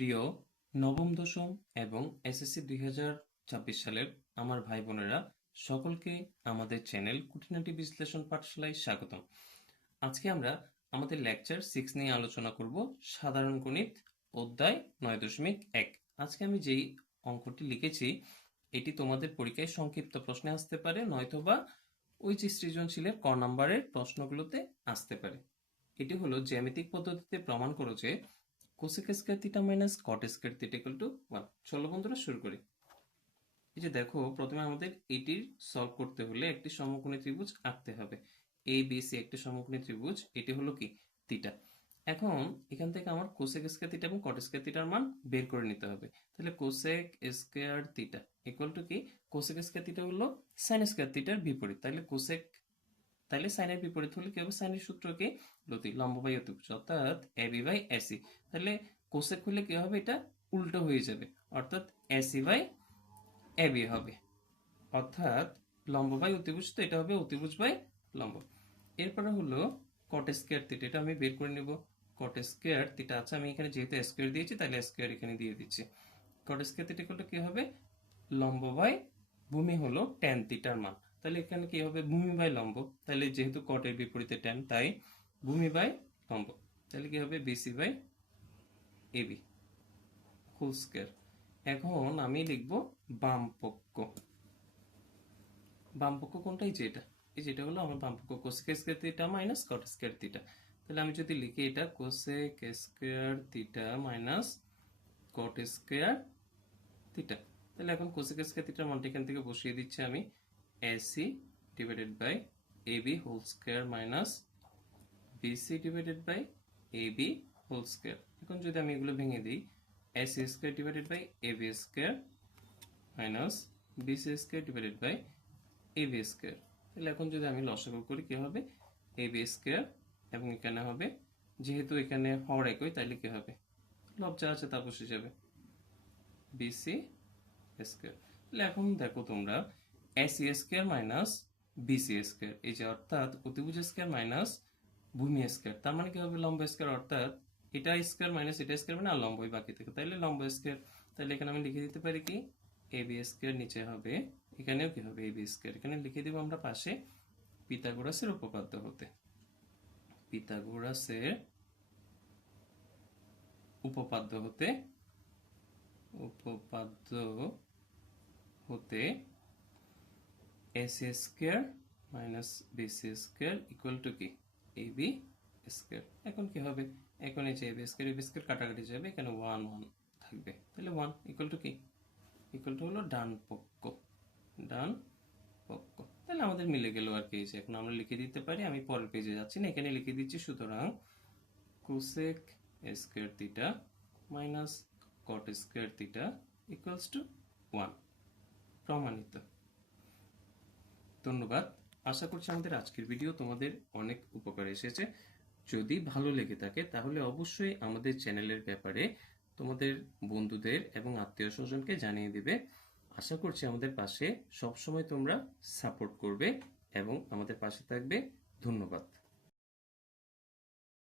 প্রিয় নবম, দশম এবং এসএসসি দুই হাজার ছাব্বিশ সালের আমার ভাই বোনেরা, সকলকে আমাদের চ্যানেল কুটিনাটি বিশ্লেষণ পাঠশালায় স্বাগতম। আজকে আমরা আমাদের লেকচার সিক্স নিয়ে আলোচনা করব সাধারণ গণিত অধ্যায় নয় দশমিক এক। আজকে আমি যেই অঙ্কটি লিখেছি, এটি তোমাদের পরীক্ষায় সংক্ষিপ্ত প্রশ্নে আসতে পারে, নয়তোবা ওই যে সৃজনশীলের ক নাম্বারের প্রশ্নগুলোতে আসতে পারে। এটি হলো জ্যামিতিক পদ্ধতিতে প্রমাণ করো যে cosec square theta minus cot square theta equal to one চলো বন্ধুরা, শুরু করি। এই যে দেখো, প্রথমে আমাদের এটির সলভ করতে হলে একটি সমকোণী ত্রিভুজ আঁকতে হবে। এ বি সি একটি সমকোণী ত্রিভুজ, এটি হলো কি? থিটা এখন এখান থেকে আমার কোসেক স্কয়ার থিটা এবং কট স্কয়ার থিটার মান বের করে নিতে হবে। তাহলে cosec square theta equal to কি? কোসেক স্কয়ার থিটা হলো সাইন স্কয়ার থিটার বিপরীত। তাহলে কোসেক তাহলে সাইনের বিপরীত হলে কি হবে? সাইনের সূত্র কি? লতি, লম্ব বাই অতিভুজ, অর্থাৎ এ বি বাই এসি তাহলে কোসেক হলে কি হবে? এটা উল্টো হয়ে যাবে, অর্থাৎ এসি বাই এ বি হবে। অর্থাৎ লম্ব বাই অতিভুজ তো, এটা হবে অতিভুজ বাই লম্ব। এরপরে হলো কট স্কোয়ার থিটা এটা আমি বের করে নেব। কট স্কোয়ার থিটা আছে আমি এখানে যেহেতু স্কোয়ার দিয়েছি তাহলে স্কোয়ার এখানে দিয়ে দিচ্ছি। কট স্কোয়ার থিটা করলে কি হবে? লম্ব বাই ভূমি হলো ট্যান থিটার মান। তাহলে এখানে কি হবে? ভূমি বাই লম্ব। তাহলে যেহেতু কটের বিপরীতে ট্যান তাই ভূমি বাই লম্ব। তাহলে কি হবে? BC by AB whole square এখন আমি লিখব বাম পক্ষ। বাম পক্ষ কোনটা এই যে এটা এই যেটা হলো আমার বাম পক্ষ। Cosec square theta minus cot square theta তাহলে আমি যদি লিখি এটা cosec square theta minus cot square theta তাহলে এখন কোসেক স্কয়ার থিটার মানটা এখান থেকে বসিয়ে দিচ্ছি আমি। AC divided by AB whole square minus BC divided by AB whole square এখন যদি আমি এগুলো ভেঙে দিই AC square divided by AB square minus BC square divided by AB square তাহলে এখন যদি আমি লসাগু করি, কি হবে? এবি স্কয়ার এবং এখানে হবে, যেহেতু এখানে হর একই তাহলে কি হবে? লব যা আছে তা বসে যাবে। বিসি স্কয়ার তাহলে এখন দেখো তোমরা AC square minus BC square এই যে অর্থাৎ অতিভুজ স্কয়ার মাইনাস ভূমি স্কয়ার তার মানে কি হবে? লম্ব স্কয়ার অর্থাৎ এটা স্কয়ার মাইনাস এটা স্কয়ার মানে আর লম্বই বাকি থাকে। তাহলে লম্ব স্কয়ার তাহলে এখানে আমি লিখে দিতে পারি কি? এ বি স্কয়ার নিচে হবে। এখানেও কি হবে? এ বি স্কয়ার এখানে লিখে দিব আমরা পাশে পিথাগোরাসের উপপাদ্য হতে। পিথাগোরাসের উপপাদ্য হতে উপপাদ্য হতে AC square minus BC square equal to কি? এ বি স্কয়ার এখন কি হবে? এখন এই যে A B square B square কাটাকাটি যাবে, এখানে ওয়ান ওয়ান থাকবে। তাহলে ওয়ান ইকুয়াল টু কি? ইকুয়াল টু হলো ডান পক্ষ। ডান পক্ষ। তাহলে আমাদের মিলে গেল আর কি এই এখন আমরা লিখে দিতে পারি, আমি পরের পেজে যাচ্ছি না, এখানে লিখে দিচ্ছি, সুতরাং cosec square theta minus cot square theta equals to one প্রমাণিত। ধন্যবাদ। আশা করছি আমাদের আজকের ভিডিও তোমাদের অনেক উপকারে এসেছে। যদি ভালো লেগে থাকে, তাহলে অবশ্যই আমাদের চ্যানেলের ব্যাপারে তোমাদের বন্ধুদের এবং আত্মীয় স্বজনকে জানিয়ে দেবে। আশা করছি আমাদের পাশে সবসময় তোমরা সাপোর্ট করবে এবং আমাদের পাশে থাকবে। ধন্যবাদ।